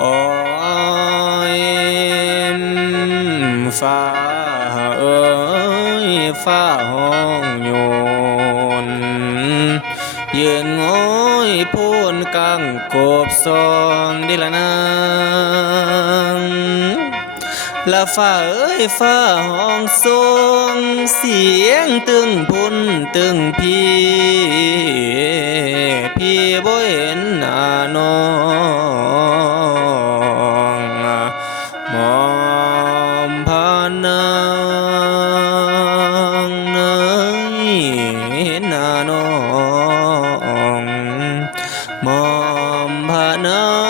โอ้ยฟ้าเอ้ยฟ้าห้องโยนยืนโง้ยพูนกังกบซองดิละนางละฟ้าเอ้ยฟ้าห้องทรงเสียงตึงพุ่นตึงพี่บ่เห็นหน้าน้องมอมพานางเนยเห็นหน้าน้องมอมพานาง